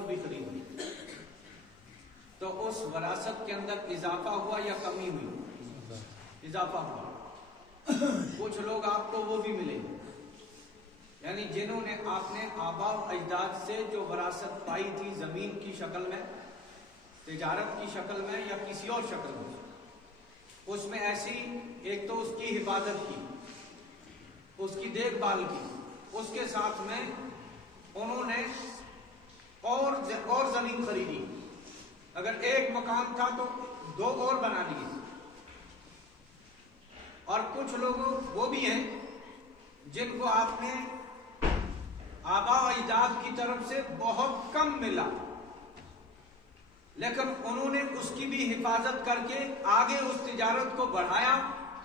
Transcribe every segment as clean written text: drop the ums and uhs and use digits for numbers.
اور بھی خرید لی تو اس وراثت کے اندر اضافہ ہوا یا کمی ہوئی؟ اضافہ ہوا۔ کچھ لوگ آپ کو وہ بھی ملے یعنی جنہوں نے آپ نے آبا و اجداد سے جو وراثت پائی تھی زمین کی شکل میں، تجارت کی شکل میں یا کسی اور شکل میں، اس میں ایسی ایک تو اس کی حفاظت کی، اس کی دیکھ بھال کی، اس کے ساتھ میں انہوں نے اور زمین خریدی، اگر ایک مکان تھا تو 2 اور بنا لیے۔ اور کچھ لوگ وہ بھی ہیں جن کو آپ نے آبا و اجداد کی طرف سے بہت کم ملا، لیکن انہوں نے اس کی بھی حفاظت کر کے آگے اس تجارت کو بڑھایا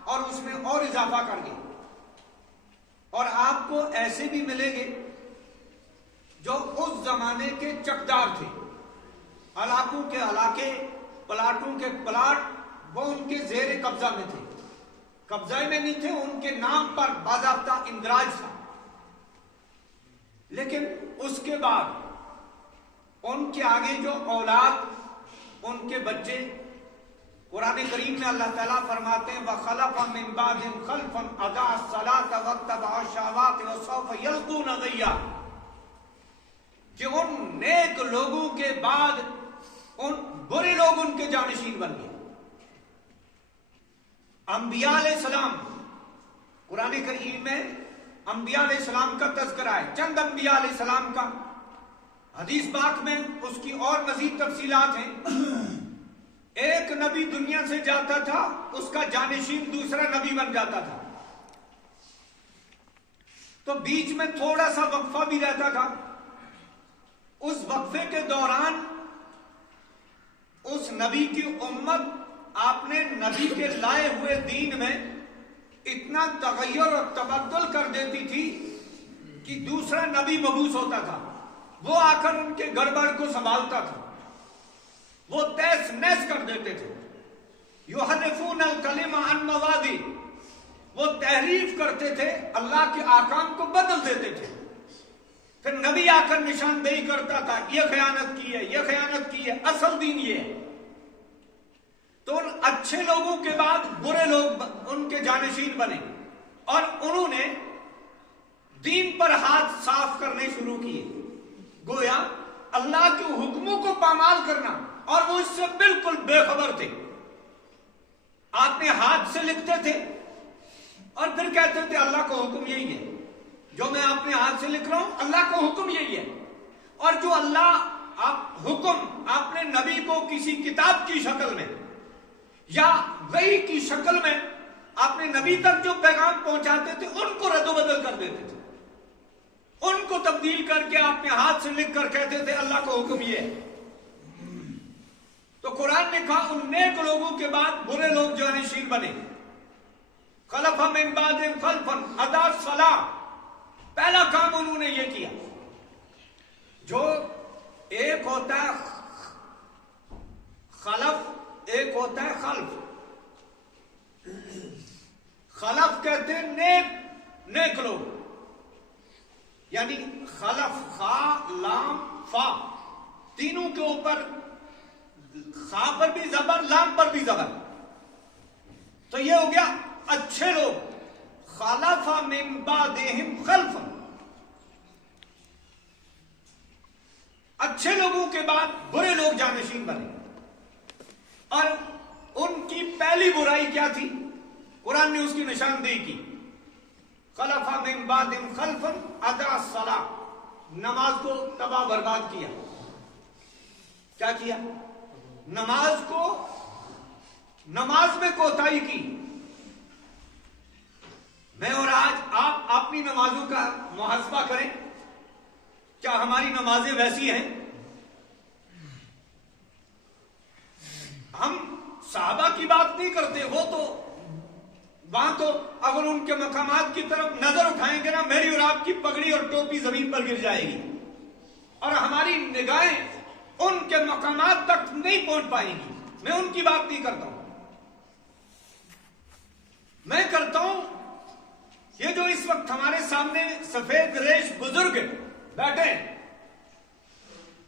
اور اس میں اور اضافہ کر گئے۔ اور آپ کو ایسے بھی ملیں گے جو اس زمانے کے چکدار تھے، علاقوں کے علاقے، پلاٹوں کے پلاٹ وہ ان کے زیر قبضہ میں تھے، قبضہ میں نہیں تھے، ان کے نام پر باضابطہ اندراج تھا، لیکن اس کے بعد ان کے آگے جو اولاد، ان کے بچے، قرآن کریم میں اللہ تعالیٰ فرماتے ہیں وَخَلَفَ مِن بَعْدِهِمْ خَلْفٌ أَضَاعُوا الصَّلَاةَ وَاتَّبَعُوا الشَّهَوَاتِ وَسَوْفَ يَلْقَوْنَ غَيًّا، کہ ان نیک لوگوں کے بعد ان برے لوگ ان کے جانشین بن گئے۔ انبیاء علیہ السلام، قرآن کریم میں انبیاء علیہ السلام کا تذکرہ ہے، چند انبیاء علیہ السلام کا، حدیث پاک میں اس کی اور مزید تفصیلات ہیں۔ ایک نبی دنیا سے جاتا تھا، اس کا جانشین دوسرا نبی بن جاتا تھا، تو بیچ میں تھوڑا سا وقفہ بھی رہتا تھا۔ اس وقفے کے دوران اس نبی کی امت آپ نے نبی کے لائے ہوئے دین میں اتنا تغیر اور تبدل کر دیتی تھی کہ دوسرا نبی مبعوث ہوتا تھا، وہ آ کر ان کے گڑبڑ کو سنبھالتا تھا، وہ تیس نیس کر دیتے تھے۔ یحرفون الکلم عن مواضع، وہ تحریف کرتے تھے، اللہ کے احکام کو بدل دیتے تھے۔ پھر نبی آ کر نشاندہی کرتا تھا، یہ خیانت کی ہے، یہ خیانت کی ہے، اصل دین یہ ہے۔ تو ان اچھے لوگوں کے بعد برے لوگ ان کے جانشین بنے، اور انہوں نے دین پر ہاتھ صاف کرنے شروع کیے، گویا اللہ کے حکموں کو پامال کرنا، اور وہ اس سے بالکل بے خبر تھے۔ آپ نے ہاتھ سے لکھتے تھے اور پھر کہتے تھے اللہ کو حکم یہی ہے، جو میں اپنے ہاتھ سے لکھ رہا ہوں اللہ کو حکم یہی ہے، اور جو اللہ حکم آپ نے نبی کو کسی کتاب کی شکل میں یا وحی کی شکل میں آپ نے نبی تک جو پیغام پہنچاتے تھے ان کو رد و بدل کر دیتے تھے، ان کو تبدیل کر کے آپ نے ہاتھ سے لکھ کر کہتے تھے اللہ کو حکم یہ ہے۔ تو قرآن نے کہا ان نیک لوگوں کے بعد برے لوگ جانشین بنے۔ خلف من بعدہم خلف اضاعوا الصلاۃ، پہلا کام انہوں نے یہ کیا، جو ایک ہوتا ہے خلف، ایک ہوتا ہے خلف۔ خلف کہتے ہیں نیک لوگ، یعنی خلف، خا لام فا، تینوں کے اوپر خا پر بھی زبر، لام پر بھی زبر، تو یہ ہو گیا اچھے لوگ۔ خلف من بعدہم خلف، اچھے لوگوں کے بعد برے لوگ جانشین بنے۔ اور ان کی پہلی برائی کیا تھی؟ قرآن نے اس کی نشاندہی کی، خلف من بعدہم خلف اضاعوا الصلاۃ، نماز کو تباہ برباد کیا۔ کیا کیا؟ نماز میں کوتاہی کی۔ میں اور آج آپ اپنی نمازوں کا محاسبہ کریں، کیا ہماری نمازیں ویسی ہیں؟ ہم صحابہ کی بات نہیں کرتے، وہ تو وہاں تو اگر ان کے مقامات کی طرف نظر اٹھائیں گے نا، میری اور آپ کی پگڑی اور ٹوپی زمین پر گر جائے گی، اور ہماری نگاہیں ان کے مقامات تک نہیں پہنچ پائیں گی۔ میں ان کی بات نہیں کرتا ہوں، میں کرتا ہوں یہ جو اس وقت ہمارے سامنے سفید ریش بزرگ بیٹھے ہیں،